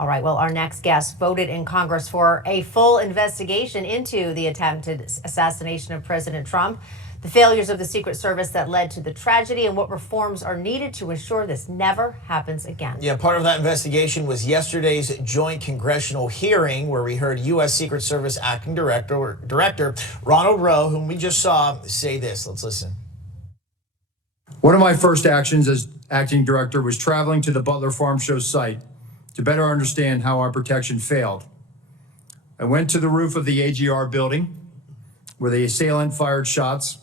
All right, well, our next guest voted in Congress for a full investigation into the attempted assassination of President Trump, the failures of the Secret Service that led to the tragedy, and what reforms are needed to ensure this never happens again. Yeah, part of that investigation was yesterday's joint congressional hearing where we heard U.S. Secret Service Acting Director Ronald Rowe, whom we just saw, say this. Let's listen. One of my first actions as acting director was traveling to the Butler Farm Show site to better understand how our protection failed. I went to the roof of the AGR building where the assailant fired shots,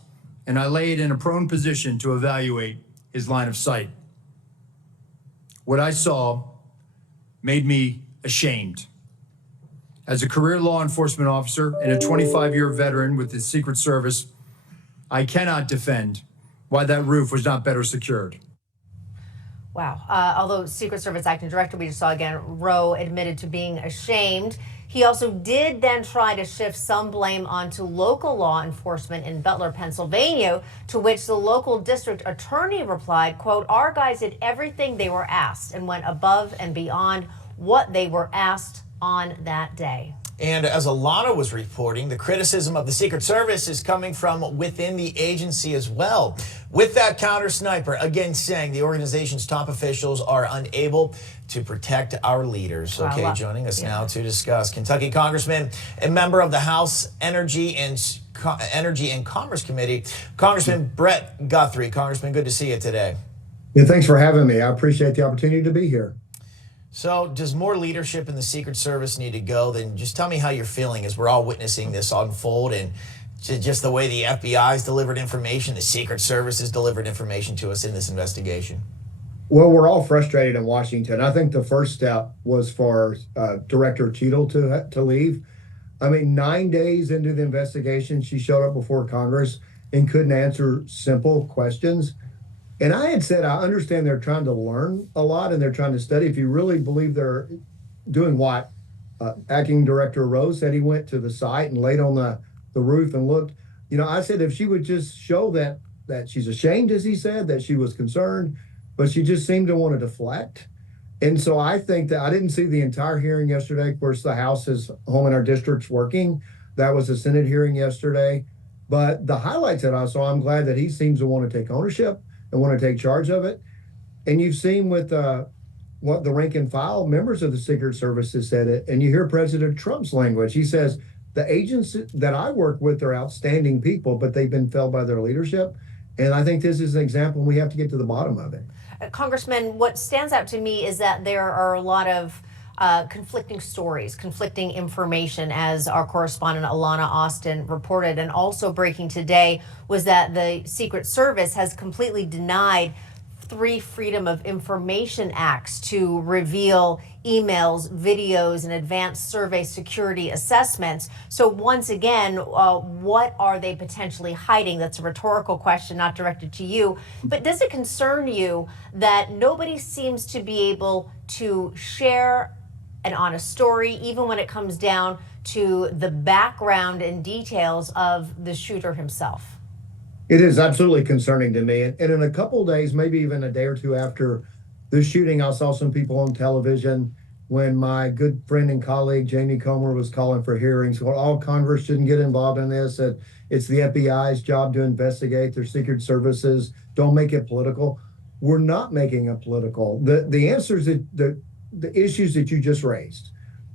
and I laid in a prone position to evaluate his line of sight. What I saw made me ashamed. As a career law enforcement officer and a 25-year veteran with the Secret Service, I cannot defend why that roof was not better secured. Wow. Although Secret Service Acting Director, we just saw again, Rowe admitted to being ashamed. He also did then try to shift some blame onto local law enforcement in Butler, Pennsylvania, to which the local district attorney replied, quote, "Our guys did everything they were asked and went above and beyond what they were asked on that day." And as Alana was reporting, the criticism of the Secret Service is coming from within the agency as well. With that counter sniper, again saying the organization's top officials are unable to protect our leaders. Okay, joining us now to discuss, Kentucky Congressman and member of the House Energy and Commerce Committee, Congressman Brett Guthrie. Congressman, good to see you today. Yeah, thanks for having me. I appreciate the opportunity to be here. So does more leadership in the Secret Service need to go? Then just tell me how you're feeling as we're all witnessing this unfold, and just the way the FBI's delivered information, the Secret Service has delivered information to us in this investigation. Well, we're all frustrated in Washington. I think the first step was for Director Cheadle to leave. I mean, 9 days into the investigation, she showed up before Congress and couldn't answer simple questions. And I had said, I understand they're trying to learn a lot and they're trying to study. If you really believe they're doing what Acting Director Rowe said, he went to the site and laid on the roof and looked. You know, I said if she would just show that she's ashamed, as he said, that she was concerned, but she just seemed to want to deflect. And so I think that I didn't see the entire hearing yesterday. Of course, the House is home in our district's working. That was a Senate hearing yesterday. But the highlights that I saw, I'm glad that he seems to want to take ownership and want to take charge of it. And you've seen with what the rank and file members of the Secret Service has said it, and you hear President Trump's language. He says, the agents that I work with are outstanding people, but they've been failed by their leadership. And I think this is an example, and we have to get to the bottom of it. Congressman, what stands out to me is that there are a lot of conflicting stories, conflicting information, as our correspondent Alana Austin reported. And also breaking today was that the Secret Service has completely denied 3 Freedom of Information Acts to reveal emails, videos, and advanced survey security assessments. So once again, what are they potentially hiding? That's a rhetorical question, not directed to you. But does it concern you that nobody seems to be able to share an honest story, even when it comes down to the background and details of the shooter himself? It is absolutely concerning to me. And in a couple of days, maybe even a day or two after the shooting, I saw some people on television when my good friend and colleague, Jamie Comer, was calling for hearings. Well, all Congress shouldn't get involved in this. That it's the FBI's job to investigate their secret services. Don't make it political. We're not making it political. The answers that the issues that you just raised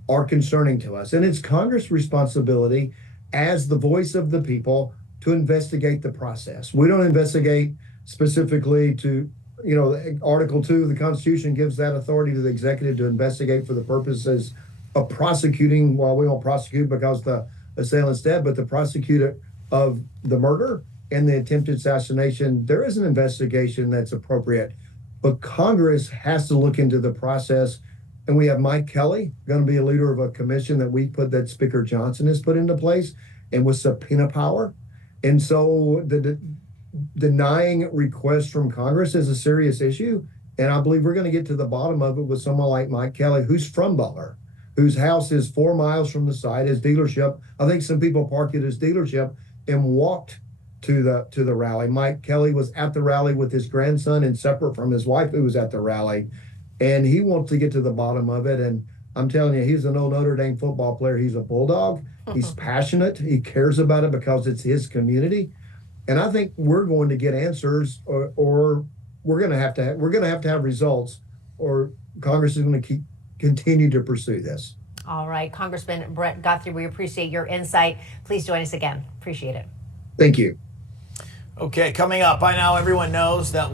are concerning to us. And it's Congress' responsibility as the voice of the people to investigate the process. We don't investigate specifically to, you know, Article 2 of the Constitution gives that authority to the executive to investigate for the purposes of prosecuting. Well, we won't prosecute because the assailant's dead, but the prosecutor of the murder and the attempted assassination, there is an investigation that's appropriate. But Congress has to look into the process. And we have Mike Kelly, going to be a leader of a commission that Speaker Johnson has put into place and with subpoena power. And so the denying requests from Congress is a serious issue. And I believe we're going to get to the bottom of it with someone like Mike Kelly, who's from Butler, whose house is 4 miles from the site, his dealership. I think some people parked at his dealership and walked to the rally. Mike Kelly was at the rally with his grandson and separate from his wife who was at the rally. And he wants to get to the bottom of it. And I'm telling you, he's an old Notre Dame football player. He's a Bulldog. He's passionate. He cares about it because it's his community. And I think we're going to get answers, or we're going to have to have results, or Congress is going to continue to pursue this. All right, Congressman Brett Guthrie, we appreciate your insight. Please join us again. Appreciate it. Thank you. Okay, coming up, by now everyone knows that